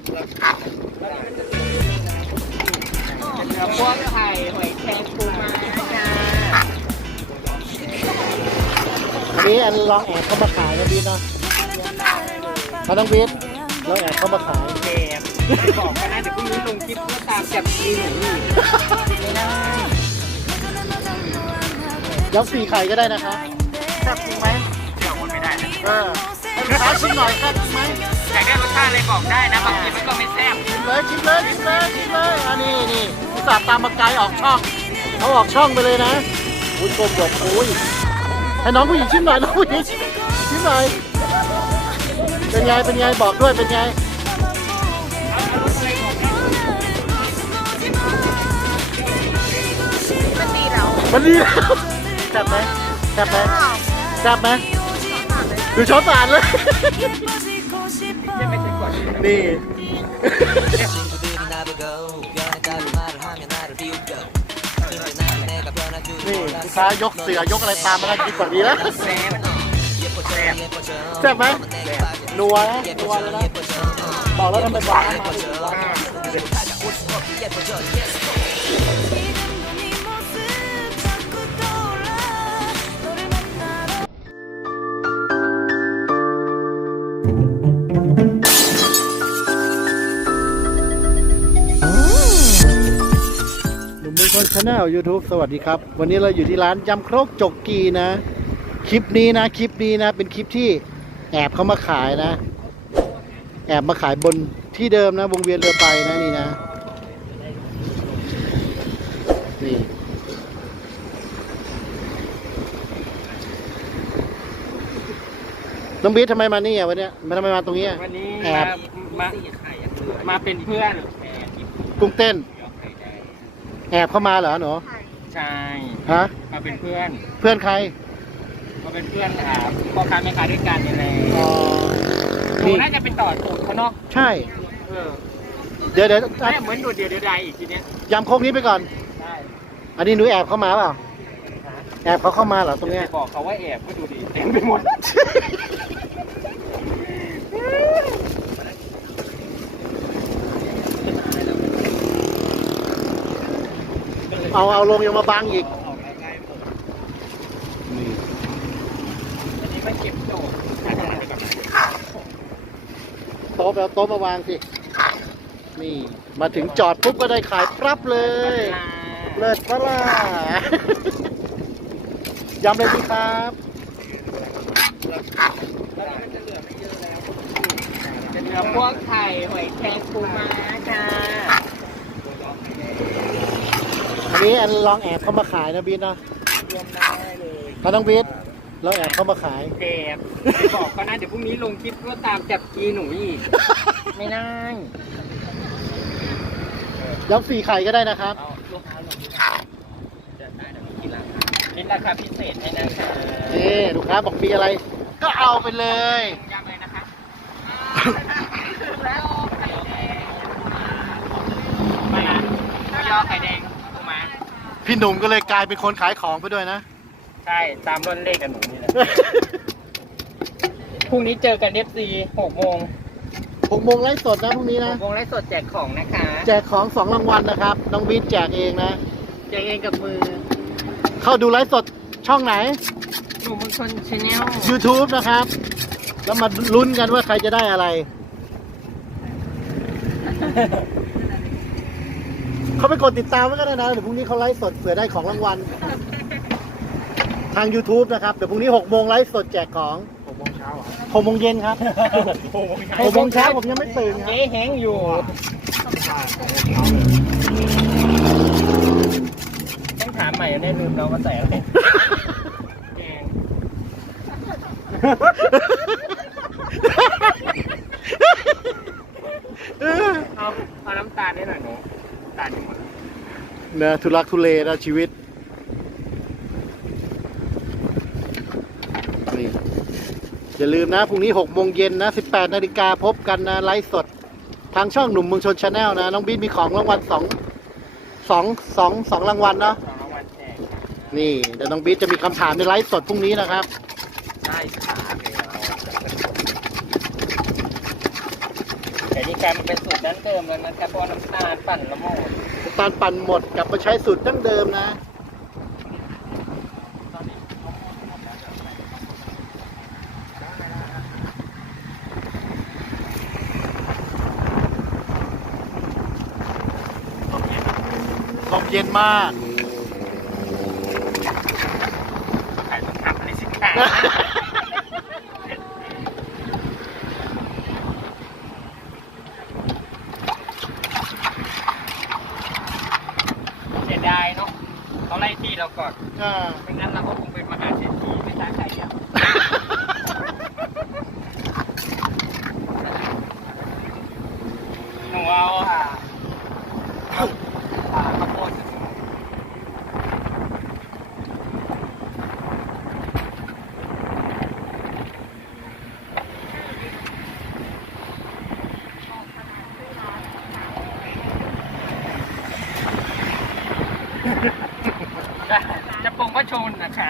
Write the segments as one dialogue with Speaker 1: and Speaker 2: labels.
Speaker 1: เนื้อพวกไข่หอยแครงปูม้าจ้า
Speaker 2: อันนี้อันลองแอบเข้ามาขายนะบีทเนาะเขาต้องบีทลองแอบเข้ามาขาย
Speaker 1: แอบบอกกันนะเดี๋ยวพรุ่งนี้ลงคลิปเพื่อตามจับกินหนูไม่ได้
Speaker 2: ย้ำ4 ไข่ก็ได้นะคะแซ่บจริงไหม
Speaker 1: เดี๋ยวมันไม่ได้นะ
Speaker 2: ให้ลูกค้าชิมหน่อยแซ่บจริงไหม
Speaker 1: อยากได้รสชาติอะไรบอกได้นะบางทีมันก็ไม่แซ่บ
Speaker 2: ชิมเลยอันนี้อุตส่าห์ตามมาไกลออกช่องเขาออกช่องไปเลยนะอุ้ยกลมดกอุ้ยให้น้องผู้หญิงชิมหน่อยน้องผู้หญิงชิมหน่อยเป็นไงบอกด้วยเป็นไงมันดีแล้วแซ่บไหมดูช้อนสานเลยนี่ลูกค้ายกเสือยกอะไรตามมาได้กินกว่านี้แล้วแซ่บไหมนัวเลยนะบอกแล้วทำไมบอกมาชาแนล YouTube สวัสดีครับวันนี้เราอยู่ที่ร้านยำครกจกกีนะคลิปนี้นะเป็นคลิปที่แอบเข้ามาขายนะแอบมาขายบนที่เดิมนะวงเวียนเรือไฟนะนี่นะนี่น้องบิ๊ททำไมมานี่อ่ะวันเนี้ยทำไมมาตรงนี้
Speaker 1: วันนี้
Speaker 2: แอบ
Speaker 1: มาเป็นเพื่อน
Speaker 2: กุ้งเต้นแอบเข้ามาเหรอหนู
Speaker 1: ใช่
Speaker 2: ฮะ
Speaker 1: มาเป็นเพื่
Speaker 2: อนใคร
Speaker 1: มาเป็นเพื่อนพ่อค้าแม่ค้าด้วยกันนี่แหละหนูน่าจะเป็นต่อสูตรเขาเนาะ
Speaker 2: ใช่เดี๋ยว
Speaker 1: เหมือนดูเดี๋ยวใดอีกทีเนี้ย
Speaker 2: ยำโคกนี้ไปก่อน
Speaker 1: ใช่
Speaker 2: อันนี้หนูแอบเข้ามาเปล่าแอบเขาเข้ามาเหรอตรงเนี้ย
Speaker 1: บอกเขาว่าแอบก็ดูดิเต็มไปหมด
Speaker 2: เอาลงยังมาบังอีก
Speaker 1: นี่อันนี้มันเก็บโจทย์
Speaker 2: โต๊ะมาวางสินี่มาถึงจอดปุ๊บก็ได้ขายปรับเลยเลิศปะล่ะยำเลยสิครับ
Speaker 1: เป็นเนื้อพวกไข่หอยแครงปูม้าจ้า
Speaker 2: อันนี้อันลองแอบเข้ามาขายนะบีทเนาะเขาต้องบีทเราแอบเข้ามาขาย
Speaker 1: แอบบอกก็นะเดี๋ยวพรุ่งนี้ลงคลิปเพื่อตามจับกีหนูอีกไม่ได้
Speaker 2: ย้ำ4 ไข่ก็ได้นะครับ
Speaker 1: ลูกค้าลงจะได้เดี๋ยวกินราคาพิเศษให้นะคะ
Speaker 2: นี่ลูกค้าบอกมีอะไรก็เอาไปเลย
Speaker 1: ยำเลยนะคะมาย่อไข่แดงมา
Speaker 2: พี่หนุ่มก็เลยกลายเป็นคนขายของไปด้วยนะ
Speaker 1: ใช่ตามรุ่นเลขกับหนูนี่แหละพรุ่งนี้เจอกันFC 6 โมง
Speaker 2: ไลฟ์สดนะพรุ่งนี้นะ
Speaker 1: 6 โมงไลฟ์สดแจกของนะคะ
Speaker 2: แจกของ2 รางวัลนะครับน้องบีทแจกเองนะ
Speaker 1: แจกเองกับมือ
Speaker 2: เข้าดูไลฟ์สดช่องไหน
Speaker 1: หนุ่มชนชาแนล
Speaker 2: YouTube นะครับแล้วมาลุ้นกันว่าใครจะได้อะไรเขาไปกดติดตามไว้ก็ได้นะเดี๋ยวพรุ่งนี้เขาไลฟ์สดเผื่อได้ของรางวัลทาง YouTube นะครับเดี๋ยวพรุ่งนี้6 โมงไลฟ์สดแจกของ6 โมงเช้า6 โมงเย็นครับ6 โมงเช้าผมยังไม่ตื่นครับ
Speaker 1: แห้งอยู่ต้องถามใหม่ได้ลืมเราก็ใส่อะไรเอาน้ำตาลได้หน่อยหนูตาลหมด
Speaker 2: นะทุลักทุเลนะชีวิตนี่อย่าลืมนะพรุ่งนี้6 โมงเย็นนะ18 นาฬิกาพบกันนะไลฟ์สดทางช่องหนุ่มเมืองชนชาแนลนะน้องบิ๊ทมีของรางวัล2 รางวัลเนาะนี่เดี๋ยวน้องบิ๊ทจะมีคำถามในไลฟ์สดพรุ่งนี้นะครับ
Speaker 1: ใช่แต่นี่กลายมาเป็นสูตรดั้งเดิมแล้วนะครับเพราะว่าน้ำตาลปั่นละโมด
Speaker 2: น้ำตาลปั่นหมดกลับมาใช้สูตรดั้งเดิมนะลมเย็นมาก
Speaker 1: ขายต้องทำอะไรสิคะเสียดายเนาะเขาไล่ที่เราก่อนไม่งั้นเราก็คงเป็นมหาเศรษฐีไม่ตาใครอ่ะหนูเอาข้าวโพดจะปรุงพระชนนะคะ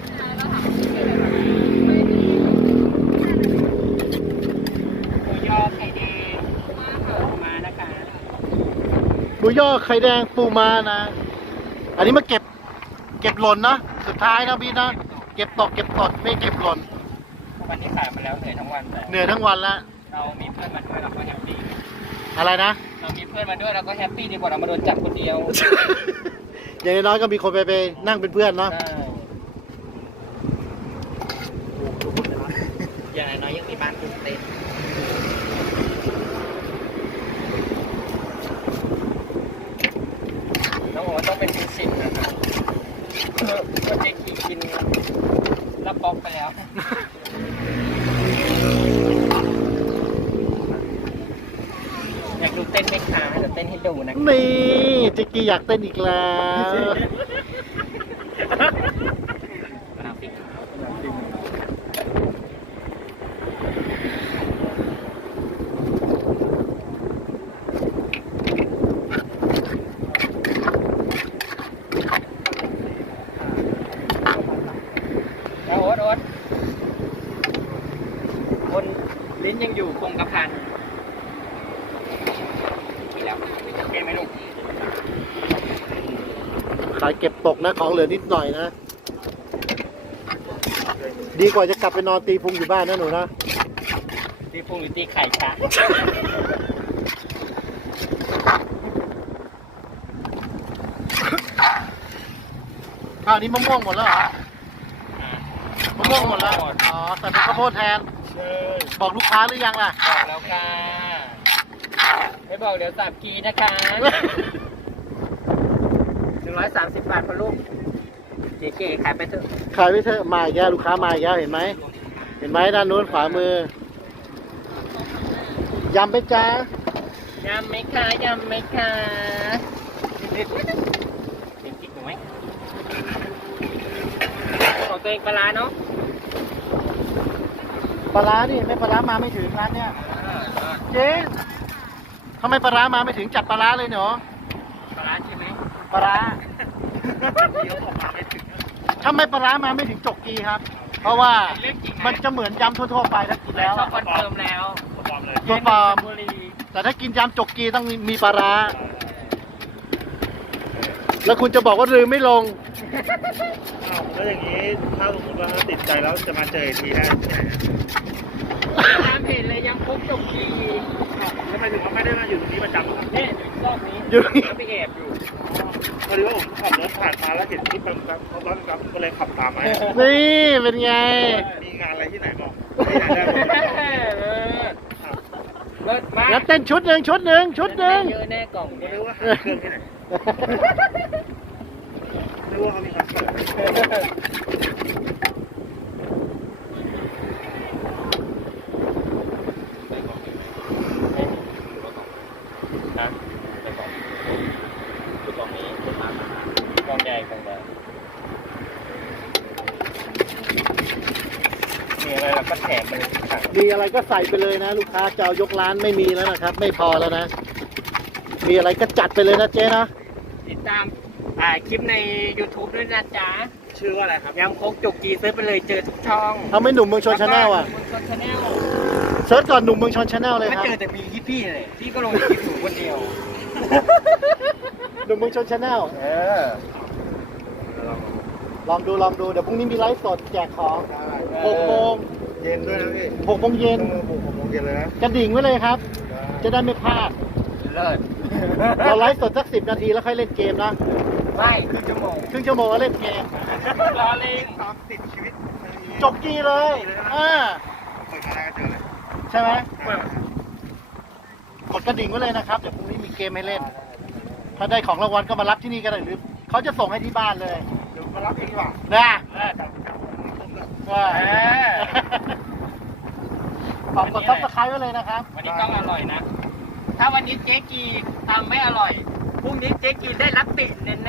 Speaker 1: หมูยอไข่แดงมานะคะ
Speaker 2: หมูย่อไข่แดงปูมานะ อันนี้มาเก็บหล่นนะสุดท้ายนะพี่นะเก็บตกไม่เก็บหล่น
Speaker 1: วันนี้ขายมาแล้วเหนื่อยทั้งวันแต่
Speaker 2: เหนื่อยทั้งวันแล้ว
Speaker 1: เรามีเพื่อนมาด้วยเราก็แฮปปี้
Speaker 2: อะไรนะ
Speaker 1: เรามีเพื่อนมาด้วยเราก็แฮปปี้ดีกว่าเรามาโดนจับคนเดียว
Speaker 2: อย่างน้อยก็มีคนไปนั่งเป็นเพื่อนเนาะ
Speaker 1: อย่างน้อยยังมีบ้านคุณเต้นน้องโอ๋ต้องเป็นมิวสิกนะครับก็เจ๊ขี่กินรับป๊อกไปแล้วอยากดูเต้นไหมคะจะเต้นให้ดูนะ
Speaker 2: นี่จิกกี้อยากเต้นอีกแล้ว
Speaker 1: แล้วโอ๊ตคนลิ้นยังอยู่คงกระพันมีแล้วโอเคไหมลูก
Speaker 2: ขายเก็บตกนะของเหลือนิดหน่อยนะ ดีกว่าจะกลับไปนอนตีพุงอยู่บ้านนะหนูนะ
Speaker 1: ตีพุงหรือตีไข่คะ
Speaker 2: อ้าวนี่มะม่วงหมดแล้วเหรอมะม่วงหมดแล้วอ๋อแต่เป็นข้าวโพดแทนบอกลูกค้าหรือยังล่ะ
Speaker 1: บอกแล้วค่ะไม่บอกเดี๋ยว3 กีนะคะ130 บาทพอลูกเก๋ๆขายไปเถอะ
Speaker 2: ขายไปเถอะมาอีกแล้วลูกค้ามาอีกแล้วเห็นไหมด้านนู้นขวามือยำไปจ้าย
Speaker 1: ำไหมคะยำไหมคะจริงๆหนูไหมของตัวเองปลาร้าเนาะ
Speaker 2: ปลาร้าดิไม่ปลาร้ามาไม่ถึงร้านเนี้ยเจ๊ทำไมปลาร้ามาไม่ถึงจัดปลาร้าเลยเนาะ
Speaker 1: ปลาร้าใช่ไหม
Speaker 2: ปลาร้า
Speaker 1: เดี๋ยวผมมาไม่ถึง
Speaker 2: ทำไมปลาร้ามาไม่ถึงจกกีครับ เพราะว่ามันจะเหมือนยำทั่วๆไปถ้ากินแล้ว
Speaker 1: ชอบคอนเฟิร์มแล้ว
Speaker 2: ตัวปลอม
Speaker 1: บุรี
Speaker 2: แต่ถ้ากินยำจกกีต้องมีปลาร้า แล้วคุณจะบอกว่าลืมไม่ลง
Speaker 3: แล้วอย่างนี้ถ้าสมมติว่าติดใจแล้วจะมาเจออีกทีได้ที่ไหนนะ
Speaker 1: ตามเพจเลยยังคุกจกกี
Speaker 3: แล้วหมายถึงว่าไม่ได้มาอยู่ตรงนี้ประจำเหรอครับ
Speaker 1: เนี่ยอยู่รอบนี้
Speaker 2: อยู่
Speaker 1: แล้วไปแอบอยู่
Speaker 3: พอดีว่าผมขับรถผ่านมาแล้วเห็นคลิปแบบเขาร้อนครับก็เลยขับตามมา
Speaker 2: นี่เป็นไง
Speaker 3: มีงานอะไรที่ไหนบอกที่ไหนได้บอก
Speaker 1: เลิศมาก
Speaker 2: แล้วเต้นชุดหนึ่ง
Speaker 1: เยอะแน่กล่อง
Speaker 3: ก็
Speaker 1: เนี่ย
Speaker 3: นึกว่าหาเครื่องที่ไหนนึกว่าเขามีคอนเสิร์ต
Speaker 1: นะไปก่อนคือกล่องนี้เป็นมากกล่องใหญ่มีอะไรเราก็แถมไปเลยทุกครั้ง
Speaker 2: มีอะไรก็ใส่ไปเลยนะ ลูกค้าจะเอายกร้านไม่มีแล้วนะครับ ไม่พอแล้วนะ มีอะไรก็จัดไปเลยนะเจ๊นะ
Speaker 1: ติดตามคลิปใน YouTube ด้วยนะจ๊ะ
Speaker 3: ชื่อว่าอะไรครับ
Speaker 1: ยำโคกจกกีเซิร์ชไปเลยเจอทุกช่อง
Speaker 2: ทำให้หนุ่มเมืองชนชาแนลอ่ะ
Speaker 1: เมืองชนชาแนล
Speaker 2: เซิร์ชก่อนหนุ่มเมืองชนชาแนลเลย
Speaker 1: ก็
Speaker 2: ครับ
Speaker 1: เจอแต่มีที่พี่เลยพี่ก็ลงคลิปหนูคนเดียว
Speaker 2: หนุ่มเมืองชนชาแนล ลองดู เดี๋ยวพรุ่งนี้มีไลฟ์สดแจกของ6 โมง
Speaker 3: เย็นด้วยนะพี่
Speaker 2: 6 โมงเย็น
Speaker 3: 6 โมงเย็นเลยนะ
Speaker 2: กระดิ่งไว้เลยครับ จะได้ไม่พลาด
Speaker 1: เลิศ
Speaker 2: เราไลฟ์สดสัก10 นาทีแล้วค่อยเล่นเกมนะ
Speaker 1: ไม่ครึ่งชั่วโมง
Speaker 2: ครึ่งชั่วโมงแล้วเล่นเกม
Speaker 1: รอเล่น
Speaker 3: ตามติดชีวิต
Speaker 2: จบกีเลย
Speaker 3: เปิดมาแล้วก็เจอเลย
Speaker 2: ใช่ไหมกดกระดิ่งไว้เลยนะครับ เดี๋ยวพรุ่งนี้มีเกมให้เล่น ถ้าได้ของรางวัลก็มารับที่นี่ก็ได้หรือเขาจะส่งให้ที่บ้านเลย
Speaker 3: เดี๋ยวมารับเองดีกว่า
Speaker 2: นะ ขอบกดซับสไครต์ไว้เลยนะครับ
Speaker 1: วันนี้ต้องอร่อยนะ ถ้าวันนี้เจ๊กีทำไม่อร่อย พรุ่งนี้เจ๊กีได้รับติแน่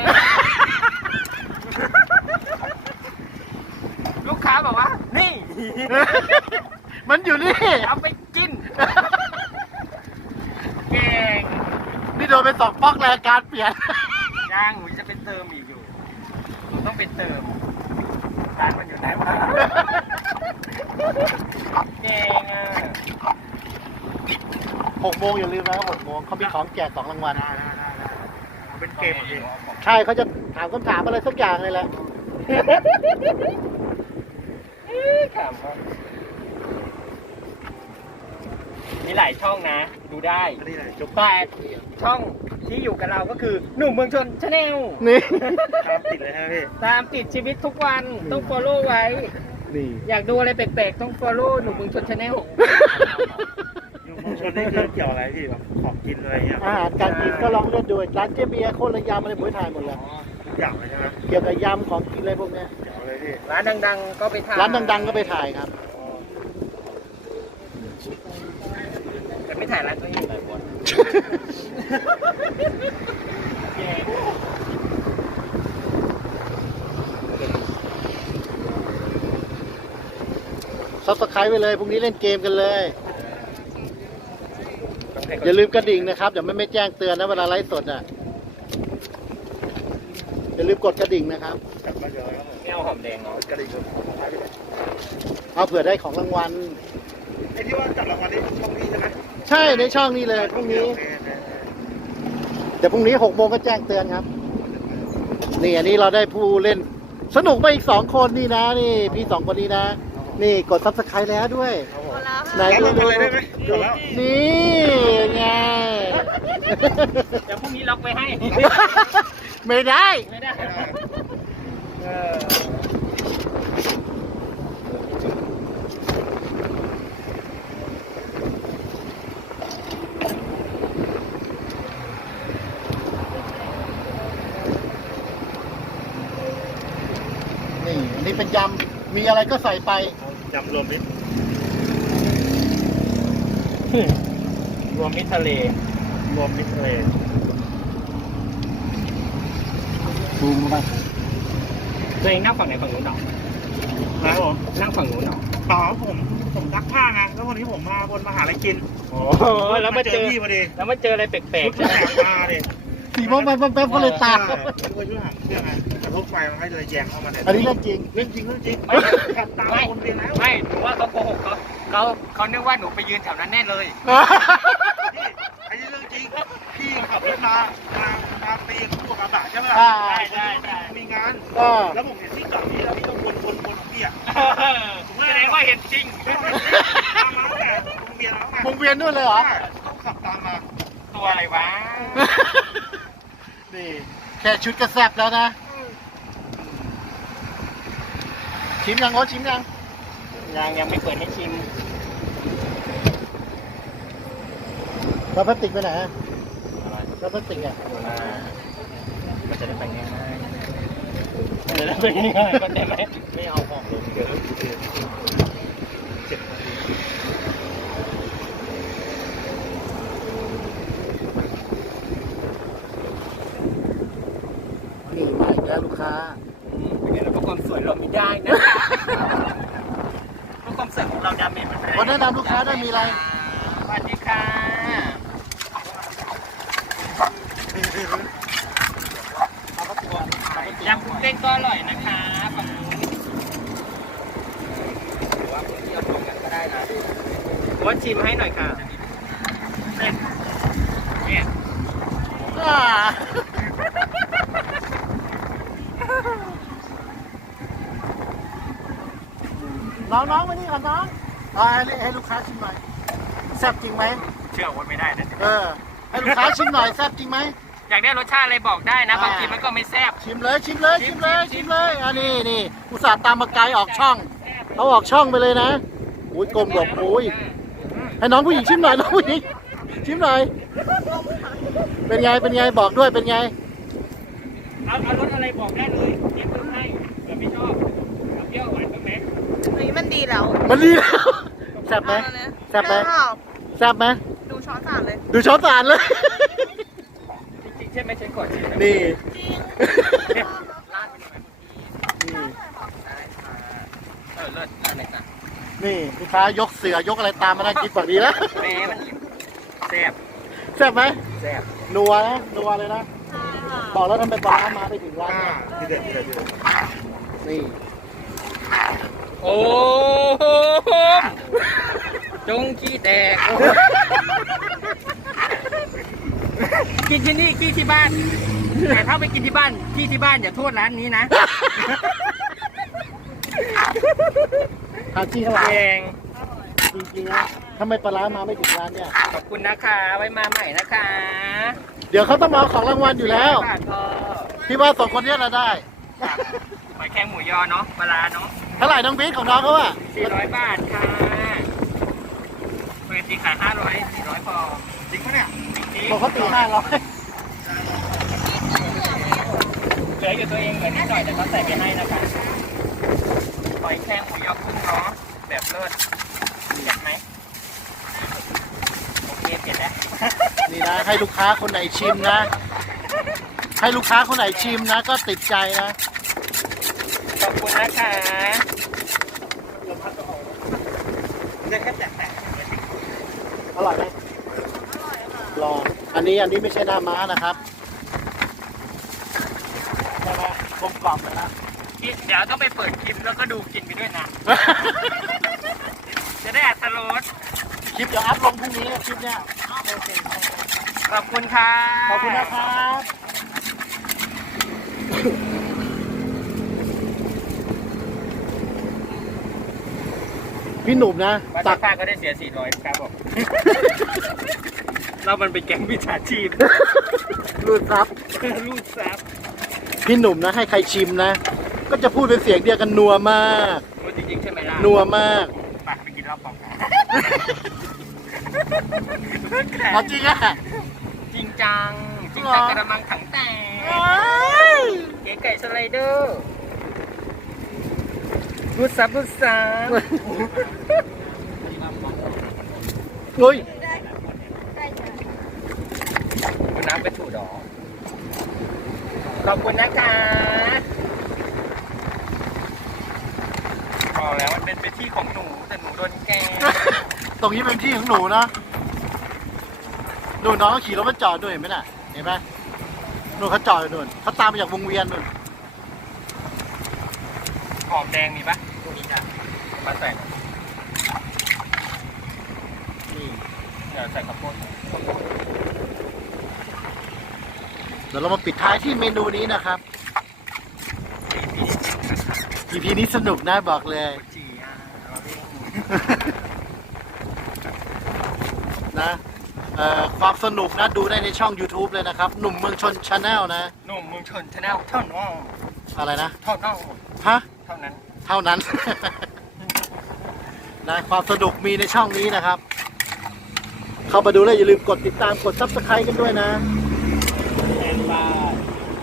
Speaker 1: ๆ ลูกค้าบอกว่า นี่
Speaker 2: มันอยู่นี่
Speaker 1: เอาไปกิน เก่ง
Speaker 2: นี่โดนไป2 ป๊อกรายการเปลี่ยน
Speaker 1: ย่างหนูจะเป็นเติมอีกอยู่หนูต้องเป็นเติมร้านมันอยู่ไหนวะเก่งอ่ะ
Speaker 2: 6 โมงอย่าลืมนะครับ6 โมงเขามีของแจก2 รางวัล
Speaker 3: ได้เป็นเกมเหรอพี่
Speaker 2: ใช่เขาจะถามคำถามอะไรสักอย่างเลยแหละ
Speaker 1: ขำครับมีหลายช่องนะ ดูได้
Speaker 3: อันนี้ไหนจบ
Speaker 1: แต่ช่องที่อยู่กับเราก็คือหนุ่มเมืองชนชาแนล
Speaker 2: นี่
Speaker 3: ตามติดเลยนะพี่
Speaker 1: ตามติดชีวิตทุกวันต้อง follow ไว้
Speaker 2: นี่
Speaker 1: อยากดูอะไรแปลกๆ ต้อง follow หนุ่มเมืองชนชาแนล
Speaker 3: อยู่เมืองชนนี่คือเกี่ยวอะไรพี่แบบของกินอะไรเงี้ย
Speaker 2: อาหารการกินก็ลองเลือกดูร้านเจ๊เบียร์โคตรยำอะไรผมถ่ายหมดเลย
Speaker 3: ทุกอย่างเลยใช่ไหม
Speaker 2: เกี่ยวกับยำของกินอะไรพวกเนี้ย
Speaker 3: เกี่ยวเลยพี่
Speaker 1: ร้านดังๆ ก็ไปถ่าย
Speaker 2: ร้านดังๆก็ไปถ่ายครับ
Speaker 1: แต่ไม่ถ่ายร้านตัวเองเลยหมด
Speaker 2: ซับสไครต์ไปเลยพรุ่งนี้เล่นเกมกันเลย อย่าลืมกระดิ่งนะครับ เดี๋ยวไม่แจ้งเตือนนะเวลาไลฟ์สดอ่ะ อย่าลืมกดกระดิ่งนะครับ
Speaker 3: จับมาเดี๋ยวแล้ว
Speaker 1: ไม่เอาหอมแดงเนาะ
Speaker 3: กระดิ่งจน
Speaker 2: เอาเผื่อได้ของรางวัล
Speaker 3: ไอ้ที่ว่าจับรางวัลนี่ช่องนี้ใช่ไหม
Speaker 2: ใช่ในช่องนี้เลยพรุ่งนี้ เดี๋ยวพรุ่งนี้6 โมงก็แจ้งเตือนครับ นี่อันนี้เราได้ผู้เล่น สนุกไปอีก2 คนนี่นะ นี่พี่2 คนนี้นะ นี่กดซับสไครต์แล้วด้วยไหน
Speaker 3: แล้ว
Speaker 2: ดู
Speaker 3: ลงกันเลยได้ไหมเดี๋ยวแล้ว
Speaker 2: นี่ไง
Speaker 1: เดี๋ยวพรุ่งนี้ล็อกไว้ให้
Speaker 2: ไม่ได้
Speaker 1: ไม่ได้
Speaker 2: นี่อันนี้เป็นยำ มีอะไรก็ใส่ไป
Speaker 3: จำรวมมิตร
Speaker 1: รวมมิตรทะเล
Speaker 3: รวมมิตรเลย
Speaker 2: ซูมเข้าไป
Speaker 1: ตัวเองนั่งฝั่งไหนฝั่งนู้นเหรอ
Speaker 3: นะครับผม
Speaker 1: นั่งฝั่งนู้นเหรอ
Speaker 3: ต่อผมซักผ้าไงแล้ววันนี้ผมมาบนมหาลัยกิน
Speaker 1: โอ้แล้วมาเจอ
Speaker 3: พี่พอดี
Speaker 1: แล้วมาเจออะไรแปลก
Speaker 3: ชุด
Speaker 1: ๆ
Speaker 3: แส
Speaker 1: ใช่ไหม
Speaker 3: บมาดิ
Speaker 2: สีม่วงแป๊บๆก็เลยตาม
Speaker 3: ช่วยหางเครื่องไงกระทบไฟมันให้เลยแยงเข้ามาเนี่ย
Speaker 2: อันนี้เรื่องจริง
Speaker 3: เรื่องจริงเรื่องจริงขับตามคนเรียนแล้ว
Speaker 1: ไม่หนูว่าเขาโกหกเขานึกว่าหนูไปยืนแถวนั้นแน่เลย
Speaker 3: พี่อันนี้เรื่องจริงพี่ขับรถมาตีกับพวกกระบะใช่ไหม
Speaker 1: ได้
Speaker 3: มีงาน
Speaker 2: ก็
Speaker 3: แล้วผมเห็นที่จอดนี้แล้วพี่ต้องวนพี่อ่ะ
Speaker 1: แสดงว่าเห็นจริง
Speaker 3: ตามมาตั้งแต่โรงเรียนแล้วไง
Speaker 2: วงเวียนด้วยเลยเหรอ
Speaker 3: ต้องขับตามมา
Speaker 1: ตัวอะไรวะ
Speaker 2: นี่ แค่ชุดก็แซ่บแล้วนะ ชิมยังโอ้ชิมยัง
Speaker 1: ยังไม่เปิดให้ชิม
Speaker 2: แล้วพลาสติกไปไหนอะแล้วพลาสติกอ่ะ
Speaker 1: มันจะได้ไปง่ายๆมันจะได้ไปง่ายๆก็ได้ไหมไม่เอาของลงเยอะ
Speaker 2: นี่มาอีกแล้วลูกค้า
Speaker 1: เป็นไงแล้วก็ความสวยเราไม่ได้นะเพราะความสวยของเราดาเมจมันแรง
Speaker 2: วันแนะนำลูกค้าได้มีอะไร
Speaker 1: สวัสดีค่ะยำกุ้งเต้นก็อร่อยนะคะฝั่งนู้นหรือว่าคนที่เอาตรงกันก็ได้นะว่าชิมให้หน่อยค่ะเนี่ย
Speaker 2: อ่าน้องมานี่ก่อนน้องให้ลูกค้าชิมหน่อยแซ่บจริงไหม
Speaker 1: เชื่อว่าไม่ได้นะ
Speaker 2: ให้ลูกค้าชิมหน่อยแซ่บจริงไหม
Speaker 1: อยากได้รสชาติอะไรบอกได้นะบางทีมันก็ไม่แซ่บ
Speaker 2: ชิมเลยอันนี้อุตส่าห์ตามมาไกลออกช่องเขาออกช่องไปเลยนะอุ้ยกลมแบบอุ้ยให้น้องผู้หญิงชิมหน่อยน้องผู้หญิงชิมหน่อยเป็นไงบอกด้วยเป็นไง
Speaker 1: เอารสอะไรบอกได้เลยเก็บเพิ่มให้เผื่อไม่ชอบเอาเปรี้ยวหวานบ้างไหม
Speaker 4: อันนี้มันดีแล้ว
Speaker 2: มันดีแล้วแซ่บไหมแซ่บไหมแซ่บไหม
Speaker 4: ดูช้อนสานเลย
Speaker 2: ดูช้อนสารเลย
Speaker 1: จริงๆใช่ไหมฉันกด
Speaker 2: นี่
Speaker 1: ลาดไปหน่อยได้ค่ะเลิศลาดเลยจ้ะ
Speaker 2: นี่ลูกค้ายกเสือยกอะไรตามมาได้กินกว่านี้แล้ว
Speaker 1: แม่มันแซ่บ
Speaker 2: แซ่บไหม
Speaker 1: แซ่บ
Speaker 2: นัวเลยนะบอกแล้วทำไมปลาร้ามาไปถึงร้านเนี่ย
Speaker 3: ทีเด็ด
Speaker 2: นี่
Speaker 1: โอ้โหจงขี้แตกกินที่นี่ขี้ที่บ้าน แต่ถ้าไปกินที่บ้านที่บ้านอย่าโทษร้านนี้นะ
Speaker 2: ทานจี้ข้างหลัง
Speaker 1: เอง
Speaker 2: จริงๆนะทำไมปลาร้ามาไม่ถึงร้านเนี่ย
Speaker 1: ขอบคุณนะคะ ไว้มาใหม่นะคะ
Speaker 2: เดี๋ยวเขาต้องมาเอาของรางวัลอยู่แล้ว
Speaker 1: บาทพอ
Speaker 2: พี่ว่าสองคนเนี้เราได้
Speaker 1: หอยแครงหมูยอเนาะปลาร้าเนาะ
Speaker 2: เท่าไหร่น้องบิ๊กของน้องเขาอะ
Speaker 1: 400 บาทค่ะปกติขาย500 400พอจริงปะเนี่ยจริง
Speaker 2: บอกเขาตี500
Speaker 1: เหลืออยู่ตัวเองเหลือนิดหน่อยแต่เขาใส่ไปให้นะคะหอยแครงหมูยอครึ่งเนาะแบบเลิศเจ็บไหมโอเคเปลี่ยนแล้ว
Speaker 2: นี่นะให้ลูกค้าคนไหนชิมนะ ให้ลูกค้าคนไหนชิมนะ ก็ติดใจนะ
Speaker 1: ขอบคุณนะคะได้แค่แตะ
Speaker 2: อร่อยไหมลองอันนี้ไม่ใช่หน้าม้านะครับใช่ไหมกลมกล่อมเลยนะ
Speaker 1: เดี๋ยวต้องไปเปิดคลิปแล้วก็ดูกินไปด้วยนะ จะได้อัตรส
Speaker 2: คลิปเดี๋ยวอัพลงพรุ่งนี้คลิปเนี้ย
Speaker 1: ขอบคุณค่ะ
Speaker 2: ขอบคุณนะครับพี่หนุ่มนะ
Speaker 1: วัด
Speaker 2: ตั
Speaker 1: ตาก ผ้าก็ได้เสีย400ครับผม เรามันเป็นแก๊งวิชาชีพ
Speaker 2: รูดซับ
Speaker 1: รูดซับ
Speaker 2: พี่หนุ่มนะ ให้ใครชิมนะ ก็จะพูดเป็นเสียงเดียวกันนัวมาก
Speaker 1: รู้จริงๆใช่ไหมล่ะ
Speaker 2: นัวมาก
Speaker 1: ไปกินเหล้าปองกัน
Speaker 2: เอาจริงอะ
Speaker 1: จริงจังจริงจังกระมังถังแตกเก๋ไก่สไลเดอร์รูดซับ
Speaker 2: เฮ้ย
Speaker 1: คุณน้ำเป็นถูดอกขอบคุณนะคะบอกแล้วมันเป็นที่ของหนูแต่หนูโดนแกล้ง
Speaker 2: ตรงนี้เป็นที่ของหนูนะหนูน้องเขาขี่รถมาจอดด้วยเห็นไหมน่ะ เห็นไหมหนูเขาจอดอยู่นู่นเขาตามมาจากวงเวียนนู่น
Speaker 1: หอมแดงมีปะมีจ้ะมาใส่
Speaker 2: นี่
Speaker 1: เดี๋ยวใส่ข้าวโพด
Speaker 2: เดี๋ยวเรามาปิดท้ายที่เมนูนี้นะครับ EP นี้สนุกนะบอกเลย
Speaker 1: จีอ่ะ
Speaker 2: นะความสนุกนะดูได้ในช่อง YouTube เลยนะครับ หนุ่มเมืองชนชาแนลนะ
Speaker 1: หนุ่มเมืองชนชาแนลเท่านั้น
Speaker 2: อะไรนะ
Speaker 1: เท่านั้น
Speaker 2: ฮะ
Speaker 1: เท่านั้น
Speaker 2: เท่านั้น นะความสนุกมีในช่องนี้นะครับ เข้ามาดูแล้วอย่าลืมกดติดตามกด Subscribe กันด้วยนะ
Speaker 1: แอนบาร์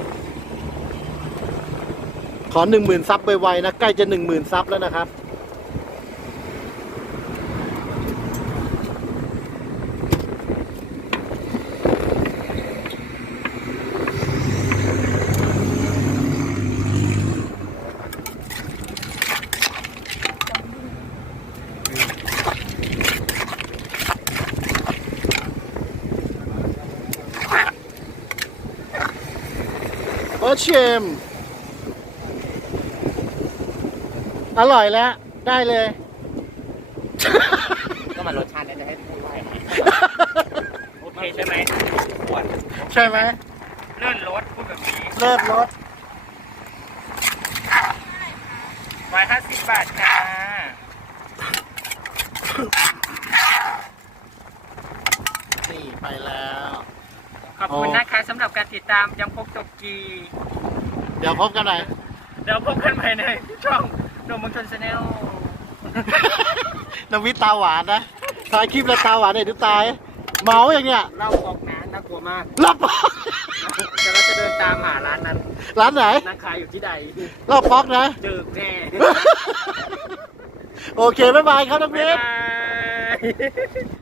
Speaker 2: ขอ 10,000 ซับไวๆนะ ใกล้จะ 10,000 ซับแล้วนะครับ โอเชม อร่อยแล้ว ได้เลย
Speaker 1: รก็มารสชาติจะให้พูดว่าอย่างนี้โอเคใช่ไหมขวด
Speaker 2: ใช่ไหม
Speaker 1: เลื่อนรถพูดแบบนี้
Speaker 2: เลิศรถ
Speaker 1: 150 บาทจ้า
Speaker 2: นี่ไปแล้ว
Speaker 1: ขอบคุณนะคะสำหรับการติดตามยังพกตกกี
Speaker 2: เดี๋ยวพบกันหน่อย
Speaker 1: เดี๋ยวพบกันใหม่ในช่องโดมเมืองชนชาแนล
Speaker 2: นวิทย์ตาหวานนะถ่ายคลิปแล้วตาหวานเนี่ยดูตายเมาอย่างเนี้ย
Speaker 1: เล่าออกนะน่ากลัวมาก
Speaker 2: รับ
Speaker 1: แต่เราจะเดินตามหาร้านนั้น
Speaker 2: ร้านไหน
Speaker 1: นั่งขายอยู่ที่ใด
Speaker 2: รอบป๊อกนะ
Speaker 1: ดึกแน่
Speaker 2: โอเค บ๊ายบายครับน้อง
Speaker 1: บ๊าย
Speaker 2: พิษ
Speaker 1: บาย